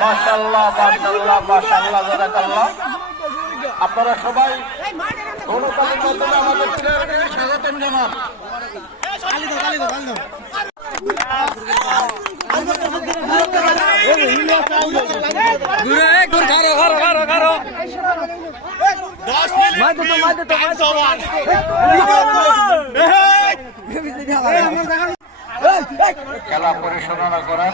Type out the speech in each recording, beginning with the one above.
মাশাআল্লাহ মাশাআল্লাহ মাশাআল্লাহ জাযাকাল্লাহ। আপনারা সবাই ধন্যবাদের মাধ্যমে আমাদের প্লেয়ারকে স্বাগতম জানান। খেলা পরিচালনা করেন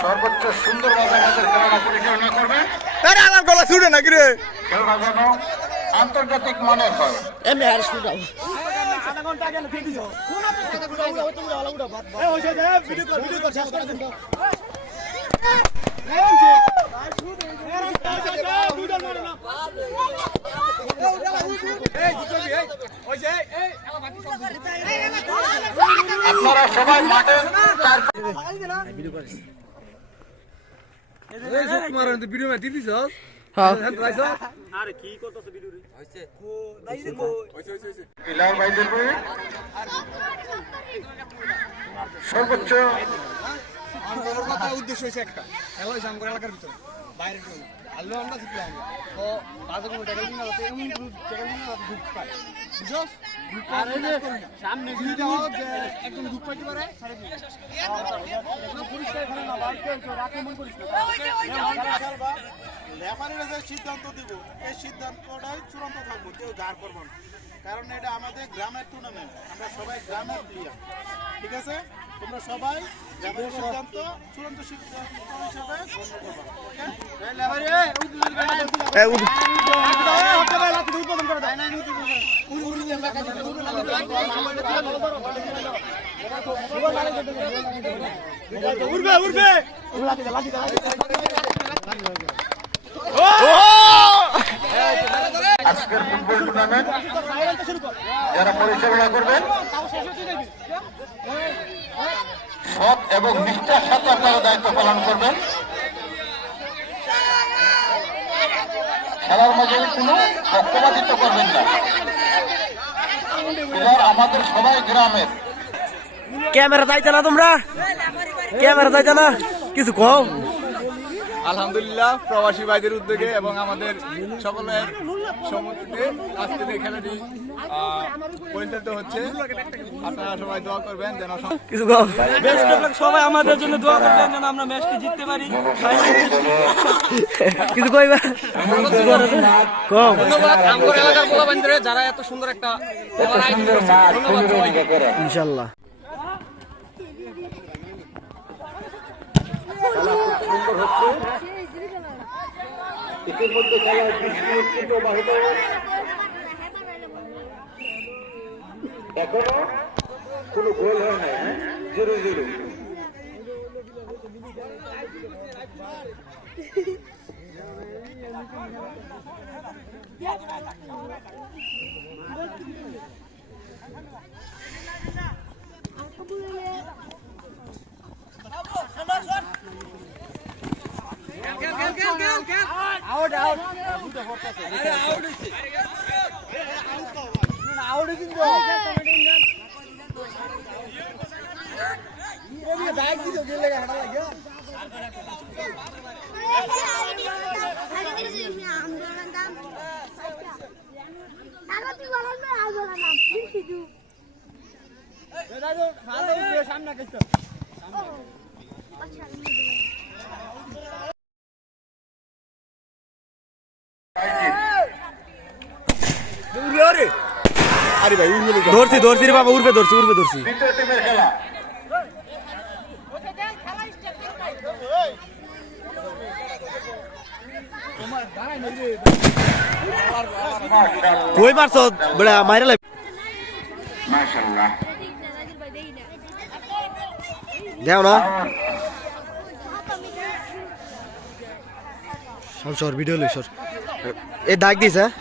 সর্বোচ্চ সুন্দরভাবে আমাদের খেলাটা পরিচালনা করবে। খেলাটা যেন আন্তর্জাতিক মানের হয়। আপনারা সবাই মাঠে সর্বোচ্চ উদ্দেশ্য হয়েছে একটা খেলা হয়েছে আমার এলাকার ভিতরে বাইরে আল্লাহ আমরা শিখলাম তো বাজার কোনো টাকা কিনা যাতে এমন টাকা কিনা দুধ পায় বুঝছো আর এই যে সামনে দিয়ে দাও যে একদম দুধ পাইতে পারে সাড়ে পরিষ্কার এখানে না বাইরে আক্রমণ করিস না রেফারিরা যে সিদ্ধান্ত দিব এই সিদ্ধান্তটাই চূড়ান্ত থাকবো কেউ ধার করবো না, কারণ এটা আমাদের গ্রামের টুর্নামেন্ট, আমরা সবাই গ্রামের প্লেয়ার। ঠিক আছে, তোমরা সবাই গ্রামের সিদ্ধান্ত চূড়ান্ত সিদ্ধান্ত হিসেবে গণ্য করবা। আজকের ফুটবল টুর্নামেন্ট যারা পরিচালনা করবেন সৎ এবং নিষ্ঠার সাথে আপনারা দায়িত্ব পালন করবেন। খেলার মাঝে কোনো পক্ষপাতিত্ব করবেন না। এবার আমাদের সবাই গ্রামের। ক্যামেরা যাইতে না, তোমরা ক্যামেরা যাইতে না, কিছু কম। আলহামদুলিল্লাহ, প্রবাসী ভাইদের উদ্যোগে এবং আমাদের সকলের সম্মতিতে আজকে এই খেলাটি পরিচালিত হচ্ছে। আপনারা সবাই দোয়া করবেন যেন কিছু কম। বেস্ট অফ লাক, সবাই আমাদের জন্য দোয়া করবেন যেন আমরা ম্যাচটি জিততে পারি। কিছু কইবা কম। ধন্যবাদ আমার এলাকার পোলাপাইনদের যারা এত সুন্দর একটা খেলার আয়োজন করেছে। ধন্যবাদ সবাইকে। ইনশাআল্লাহ। ইতিমধ্যে খেলার 20 মিনিট কিন্তু বাহিত এখনো কোনো গোল হয় নাই। 0-0 আউট আউট আউট কিন্তু ব্যাগ দিছো গেলে হাঁটা লাগে। সামনে গেছো আরে ভাই ধরছি ধরছি রে বাবা, উড়বে ধরছি উড়বে ধরছি। দ্বিতীয় টিমের খেলা। কই মারছ বড়া, মাইরা লাই। মাশাআল্লাহ, দেও না সর সর, ভিডিও লই সর। এ ডাক দিস হ্যাঁ।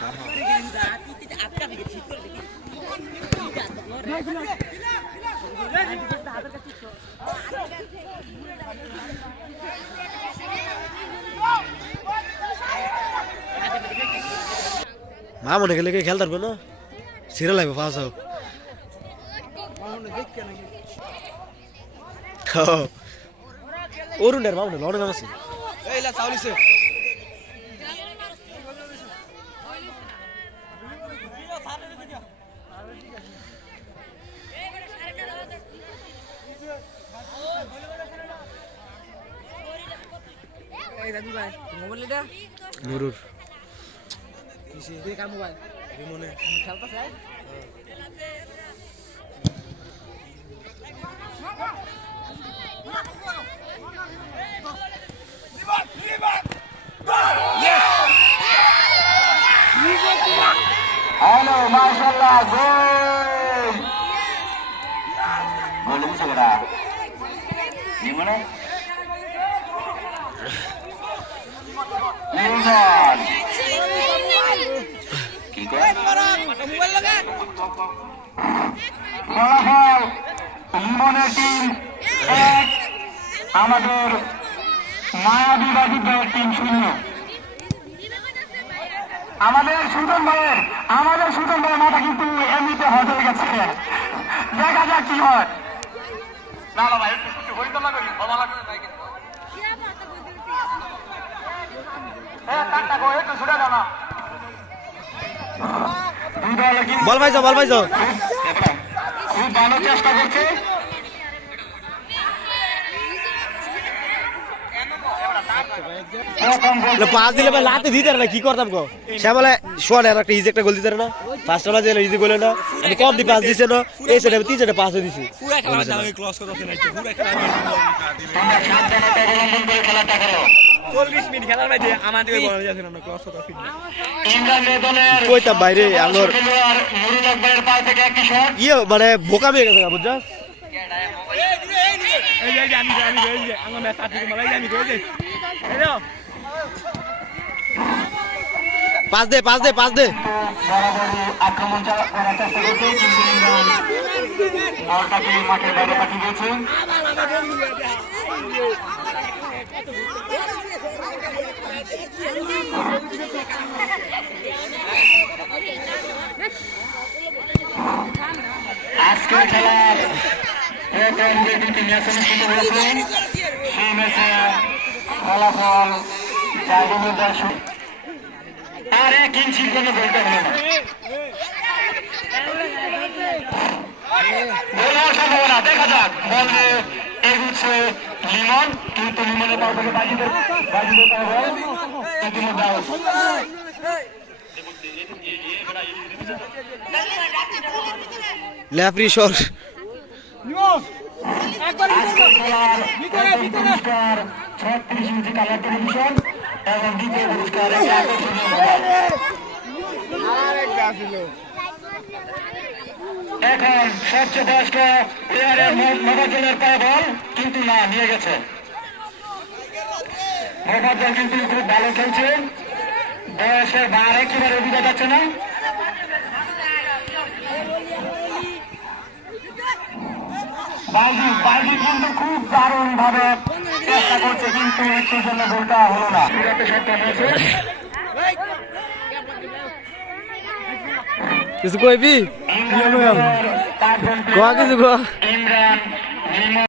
মামনে গেলে খেলতে পারবে না ছিঁড়ে লাগবে ফাঁস হোক অরুণের মামনে অনেক নাম আছে নুরুর হ্যালো মাশাআল্লাহ গোল গোল দিছে বড়া নিমনে নিমন কি করে মোবাইল লাগা ফলাফল লিমনের টিম 1 আমাদের মায়াবী দল টিম 0 আমাদের সুজন ভাইয়ের মাথা কিন্তু এমনিতে হট হয়ে গেছে দেখা যাক কি হয় না না ভাই একটু হইতো না করি ভালো লাগবে না কিন্তু হ্যাঁ কাটটা গো একটু ছুড়ে দাও না বল ভাইছো খুব ভালো চেষ্টা করছে পাঁচ দিলে ভাই লাতে দিতে না কি করতাম গো সে বলে শোন একটা ইজি একটা গোল দিতে না ফার্স্ট ওলা দিলে ইজি গোল না আমি কম দি পাস দিছে না এই সেটা তিন সেটা পাস দিছি পুরো খেলা দাও ক্লোজ করতে নাই পুরো খেলা 40 মিনিট খেলার মধ্যে আমাদের বল যাচ্ছে না ক্লোজ করতে না ইমরান মেদনের কইতাম বাইরে আঙ্গর খেলোয়াড় মুরুলক ভাইয়ের পা থেকে একটি শট ইয়ে মানে বোকা মেয়ে গেছে বুঝছস এই যে আমি আমার ম্যাচ আছে তোমার আমি কই হ্যালো পাস দে বরাবরই আক্রমণ করার চেষ্টা করছে কিন্তু ইমরান বলটাকে মাঠের বাইরে পাঠিয়ে দিয়েছে আজকের খেলার প্রথম যে দুটি ম্যাচ অনুষ্ঠিত হয়েছে সেই ম্যাচে ফলাফল 4-0 আর 1 ইঞ্চির কোনো গোলটা হলো না গোল হওয়ার সম্ভাবনা দেখা যাক বল এগুচ্ছে লিমন কিন্তু লিমনের পা থেকে বাজিতে ইতিমধ্যে লেফরি শর 36 ইঞ্চি কালার টেলিভিশন এবং দ্বিতীয় পুরস্কার এখন সবচেয়ে বয়স্ক প্লেয়ারের মোবাজ্জলের পায়ে বল কিন্তু না নিয়ে গেছে মোবাজ্জল কিন্তু খুব ভালো খেলছে বয়সের বার একেবারে বোঝা যাচ্ছে না বাইজি কিন্তু খুব দারুণ ভাবে চেষ্টা করছে কিন্তু একটু জন্য গোলটা হলো না কিছু কইবি ইমরান কিছু ইমরান